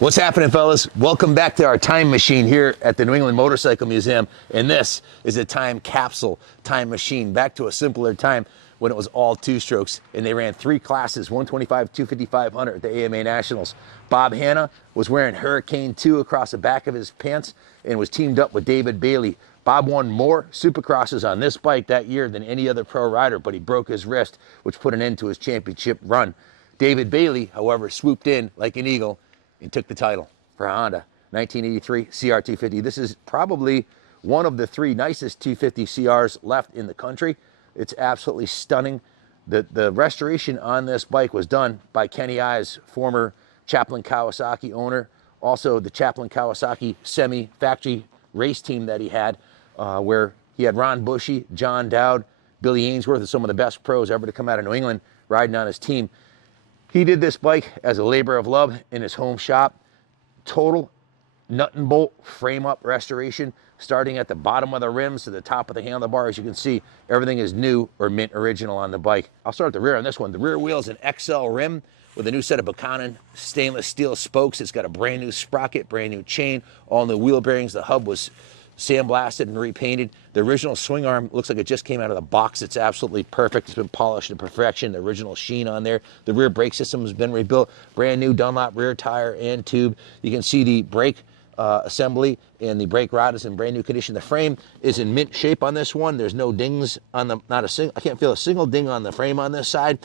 What's happening, fellas? Welcome back to our time machine here at the New England Motorcycle Museum. And this is a time capsule time machine back to a simpler time when it was all two-strokes. And they ran three classes, 125, 250, 500 at the AMA Nationals. Bob Hanna was wearing Hurricane 2 across the back of his pants and was teamed up with David Bailey. Bob won more Supercrosses on this bike that year than any other pro rider, but he broke his wrist, which put an end to his championship run. David Bailey, however, swooped in like an eagle and took the title for Honda. 1983 CR250. This is probably one of the three nicest 250 CRs left in the country. It's absolutely stunning. The restoration on this bike was done by Kenny Ives, former Chaplin Kawasaki owner, also the Chaplin Kawasaki semi-factory race team that he had, where he had Ron Bushy, John Dowd, Billy Ainsworth, and some of the best pros ever to come out of New England riding on his team. He did this bike as a labor of love in his home shop. Total nut and bolt frame up restoration, starting at the bottom of the rims to the top of the handlebars. You can see everything is new or mint original on the bike. I'll start at the rear on this one. The rear wheel is an XL rim with a new set of Buchanan stainless steel spokes. It's got a brand new sprocket, brand new chain, all new wheel bearings. The hub was sandblasted and repainted. The original swing arm looks like it just came out of the box. It's absolutely perfect. It's been polished to perfection. The original sheen on there. The rear brake system has been rebuilt. Brand new Dunlop rear tire and tube. You can see the brake assembly and the brake rod is in brand new condition. The frame is in mint shape on this one. There's no dings on the, I can't feel a single ding on the frame on this side.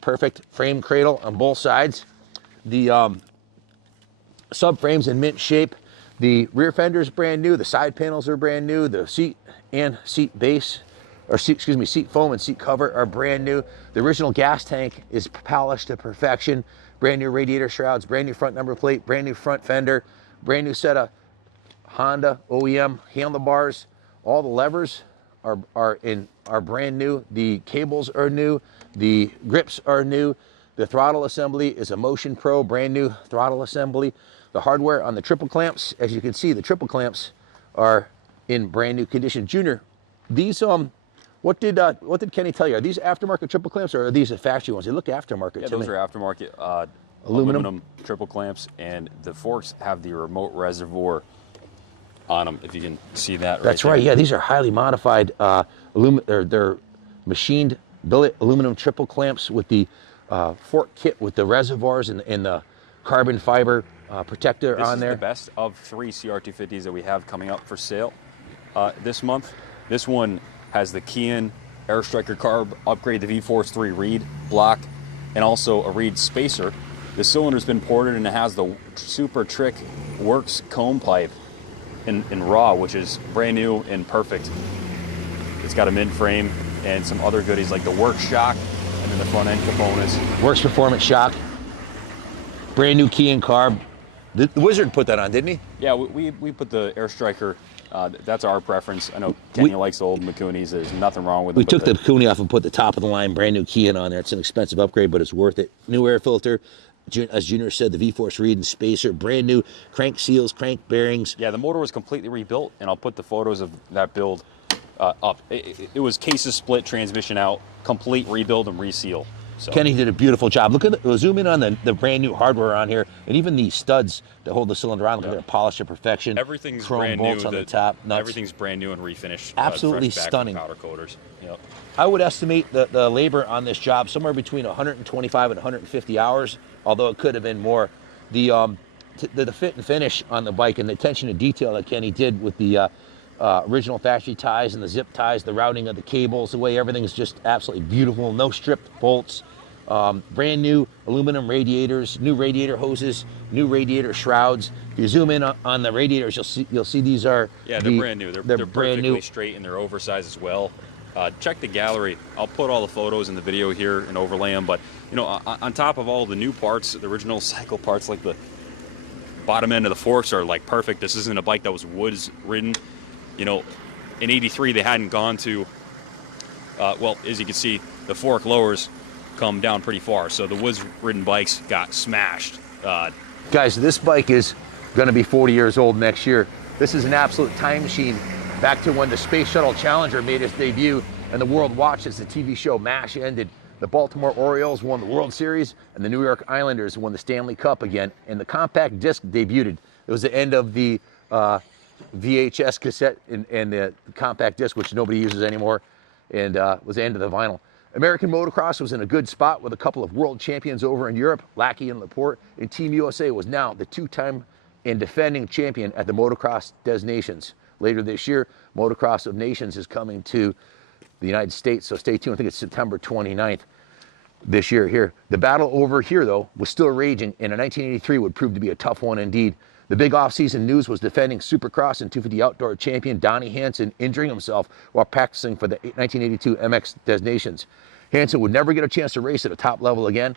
Perfect frame cradle on both sides. The subframe's in mint shape. The rear fender is brand new. The side panels are brand new. The seat and seat base, or seat foam and seat cover are brand new. The original gas tank is polished to perfection. Brand new radiator shrouds, brand new front number plate, brand new front fender, brand new set of Honda OEM handlebars. All the levers are brand new. The cables are new. The grips are new. The throttle assembly is a Motion Pro, brand new throttle assembly. The hardware on the triple clamps, as you can see, the triple clamps are in brand new condition. Junior, these what did Kenny tell you? Are these aftermarket triple clamps or are these the factory ones? They look aftermarket to me. Yeah, those are aftermarket aluminum triple clamps, and the forks have the remote reservoir on them. If you can see that. That's right. Yeah, these are highly modified they're machined billet aluminum triple clamps with the fork kit with the reservoirs and the carbon fiber protector on there. This is the best of three CR250s that we have coming up for sale this month. This one has the Kian Airstriker carb upgrade, the V-Force 3 reed block, and also a reed spacer. The cylinder's been ported and it has the Super Trick Works cone pipe in raw, which is brand new and perfect. It's got a mint frame and some other goodies like the Works shock and then the front end components. Works Performance shock. Brand new Kian carb. The Wizard put that on, didn't he? Yeah, we put the Airstriker. That's our preference. I know Kenny likes the old Mikunis. There's nothing wrong with them. We took the Mikuni off and put the top of the line brand new Kian on there. It's an expensive upgrade, but it's worth it. New air filter. As Junior said, the V-Force reed and spacer. Brand new crank seals, crank bearings. Yeah, the motor was completely rebuilt, and I'll put the photos of that build up. It was cases split, transmission out, complete rebuild and reseal. So. Kenny did a beautiful job. Look at zoom in on the brand new hardware on here, and even the studs that hold the cylinder on. Look at their polished to perfection. Everything's chrome brand bolts new. On the top. Nuts. Everything's brand new and refinished. Absolutely fresh stunning. Powder coaters. Yep. I would estimate the labor on this job somewhere between 125 and 150 hours, although it could have been more. The fit and finish on the bike and the attention to detail that Kenny did with the original factory ties and the zip ties, the routing of the cables, the way everything is just absolutely beautiful. No stripped bolts. Brand new aluminum radiators, new radiator hoses, new radiator shrouds. If you zoom in on the radiators, you'll see these are they're brand new. They're brand perfectly new. Straight and they're oversized as well. Check the gallery. I'll put all the photos in the video here and overlay them. But you know, on top of all the new parts, the original cycle parts, like the bottom end of the forks are like perfect. This isn't a bike that was woods ridden. You know, in '83 they hadn't gone to. Well, as you can see, the fork lowers come down pretty far, so the woods-ridden bikes got smashed. Guys, this bike is going to be 40 years old next year. This is an absolute time machine back to when the Space Shuttle Challenger made its debut and the world watched as the TV show MASH ended. The Baltimore Orioles won the World Series, and the New York Islanders won the Stanley Cup again. And the compact disc debuted. It was the end of the VHS cassette and the compact disc, which nobody uses anymore, and was the end of the vinyl. American motocross was in a good spot with a couple of world champions over in Europe, Lackey and Laporte, and Team USA was now the two-time and defending champion at the Motocross Des Nations. Later this year, Motocross of Nations is coming to the United States, so stay tuned. I think it's September 29th this year here. The battle over here, though, was still raging, and in 1983 would prove to be a tough one indeed. The big off-season news was defending Supercross and 250 outdoor champion Donnie Hansen injuring himself while practicing for the 1982 MX Des Nations. Hansen would never get a chance to race at a top level again.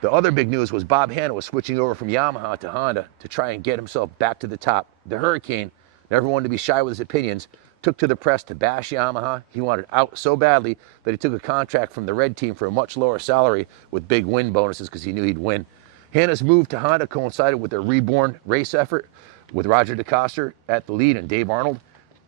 The other big news was Bob Hanna was switching over from Yamaha to Honda to try and get himself back to the top. The Hurricane, never wanted to be shy with his opinions, took to the press to bash Yamaha. He wanted out so badly that he took a contract from the red team for a much lower salary with big win bonuses because he knew he'd win. Hanna's move to Honda coincided with their reborn race effort with Roger DeCoster at the lead and Dave Arnold.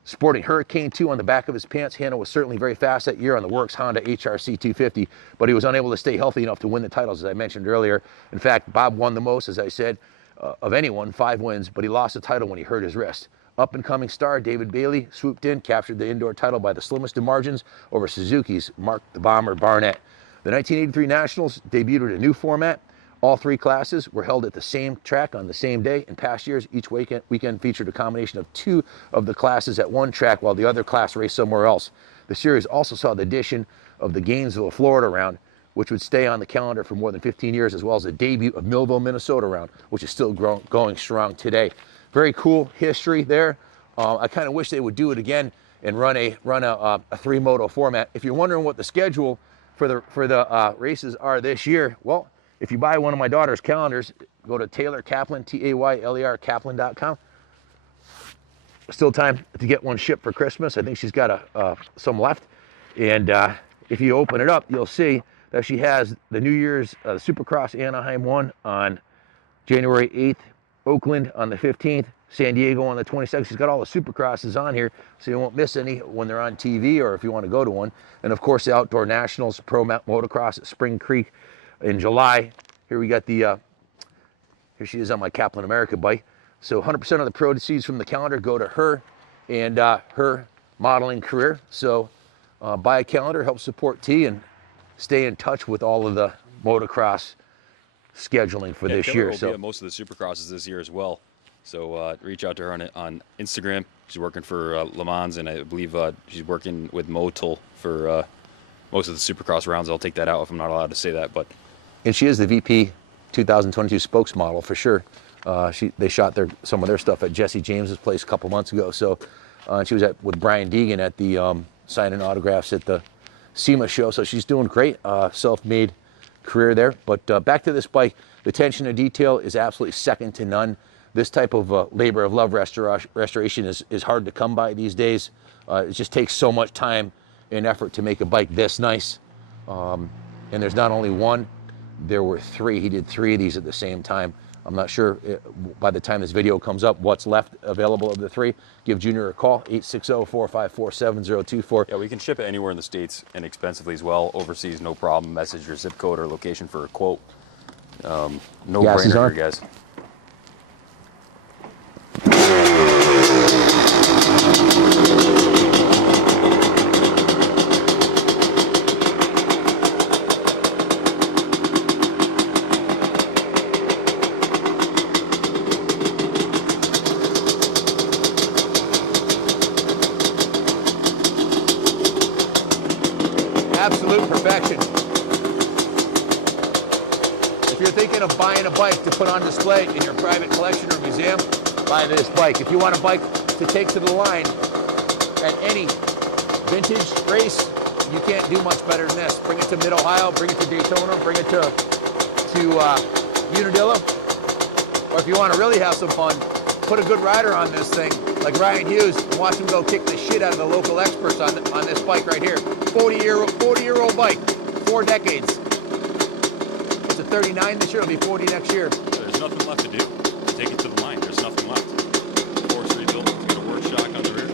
Sporting Hurricane 2 on the back of his pants, Hanna was certainly very fast that year on the Works Honda HRC 250, but he was unable to stay healthy enough to win the titles, as I mentioned earlier. In fact, Bob won the most, as I said, of anyone, 5 wins, but he lost the title when he hurt his wrist. Up-and-coming star David Bailey swooped in, captured the indoor title by the slimmest of margins over Suzuki's Mark the Bomber Barnett. The 1983 Nationals debuted a new format. All 3 classes were held at the same track on the same day. In past years, each weekend featured a combination of 2 of the classes at one track while the other class raced somewhere else. The series also saw the addition of the Gainesville, Florida round, which would stay on the calendar for more than 15 years, as well as the debut of Millville, Minnesota round, which is still going strong today. Very cool history there. I kind of wish they would do it again and run a 3-moto format. If you're wondering what the schedule for the races are this year, well, if you buy one of my daughter's calendars, go to Taylor Kaplan, Tayler Kaplan.com. Still time to get one shipped for Christmas. I think she's got some left. And if you open it up, you'll see that she has the New Year's Supercross Anaheim 1 on January 8th, Oakland on the 15th, San Diego on the 22nd. She's got all the Supercrosses on here, so you won't miss any when they're on TV or if you want to go to one. And of course, the Outdoor Nationals Pro Motocross at Spring Creek in July. Here we got the, here she is on my Kaplan America bike. So 100% of the proceeds from the calendar go to her and her modeling career. So buy a calendar, help support T, and stay in touch with all of the motocross scheduling for this year. Will be at most of the Supercrosses this year as well. So reach out to her on Instagram. She's working for Le Mans, and I believe she's working with Motul for most of the Supercross rounds. I'll take that out if I'm not allowed to say that, but. And she is the VP 2022 spokesmodel for sure. They shot some of their stuff at Jesse James's place a couple months ago. So she was with Brian Deegan at the signing autographs at the SEMA show. So she's doing great, self-made career there. But back to this bike, the attention to detail is absolutely second to none. This type of labor of love restoration is hard to come by these days. It just takes so much time and effort to make a bike this nice. And there's not only one. There were 3. He did 3 of these at the same time. I'm not sure by the time this video comes up what's left available of the 3. Give Junior a call, 860-454-7024. Yeah, we can ship it anywhere in the States inexpensively as well. Overseas, no problem. Message your zip code or location for a quote. No brainer here, guys. Absolute perfection. If you're thinking of buying a bike to put on display in your private collection or museum, buy this bike. If you want a bike to take to the line at any vintage race, you can't do much better than this. Bring it to Mid-Ohio, bring it to Daytona, bring it to Unadilla. Or if you want to really have some fun, put a good rider on this thing, like Ryan Hughes, and watch him go kick the shit out of the local experts on this bike right here. 40-year-old bike, 4 decades. It's a 39 this year, it'll be 40 next year. There's nothing left to do. Take it to the line. There's nothing left. Force rebuilt. It's got a work shock on the rear.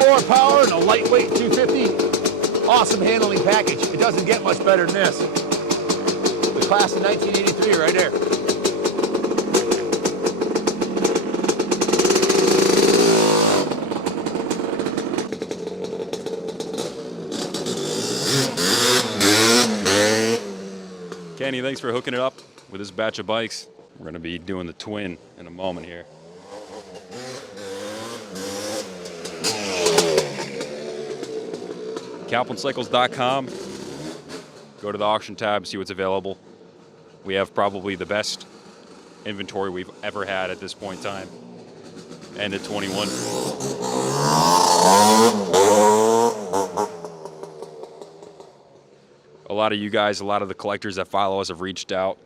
horsepower power and a lightweight 250. Awesome handling package. It doesn't get much better than this. The class of 1983 right there. Kenny, thanks for hooking it up with this batch of bikes. We're going to be doing the twin in a moment here. CaplinCycles.com. Go to the auction tab, see what's available. We have probably the best inventory we've ever had at this point in time. End of 21. A lot of you guys, a lot of the collectors that follow us have reached out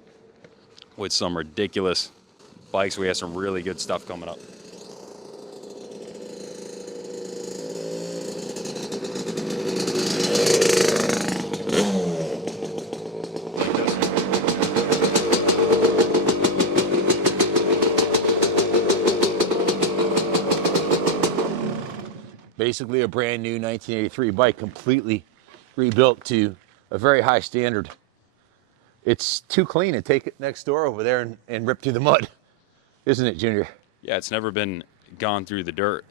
with some ridiculous bikes. We have some really good stuff coming up. Basically a brand new 1983 bike, completely rebuilt to a very high standard. It's too clean to take it next door over there and rip through the mud, isn't it, Junior? Yeah, it's never been gone through the dirt.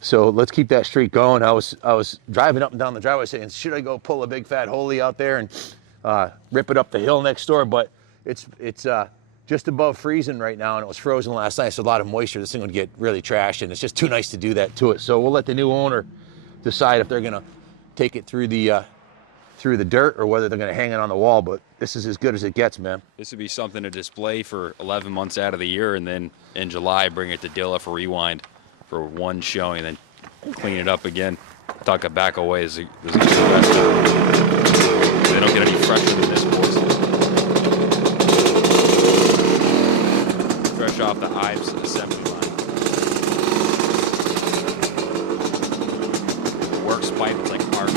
So let's keep that streak going. I was driving up and down the driveway saying, should I go pull a big fat holy out there and rip it up the hill next door? But it's just above freezing right now, and it was frozen last night, so a lot of moisture. This thing would get really trashed, and it's just too nice to do that to it. So we'll let the new owner decide if they're gonna take it through the dirt or whether they're gonna hang it on the wall. But this is as good as it gets, man. This would be something to display for 11 months out of the year, and then in July bring it to Dilla for rewind for one showing, and then clean it up again, tuck it back away as it gets rest. They don't get any fresher than this, boys. Fresh off the Ives assembly line. Works pipe, it's like art.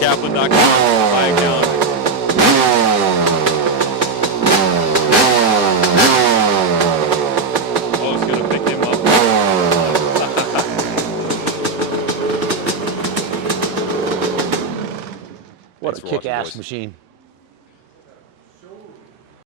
Kaplan.com. Buy a gallon. Oh, it's gonna pick him up. What a kick-ass boys. machine.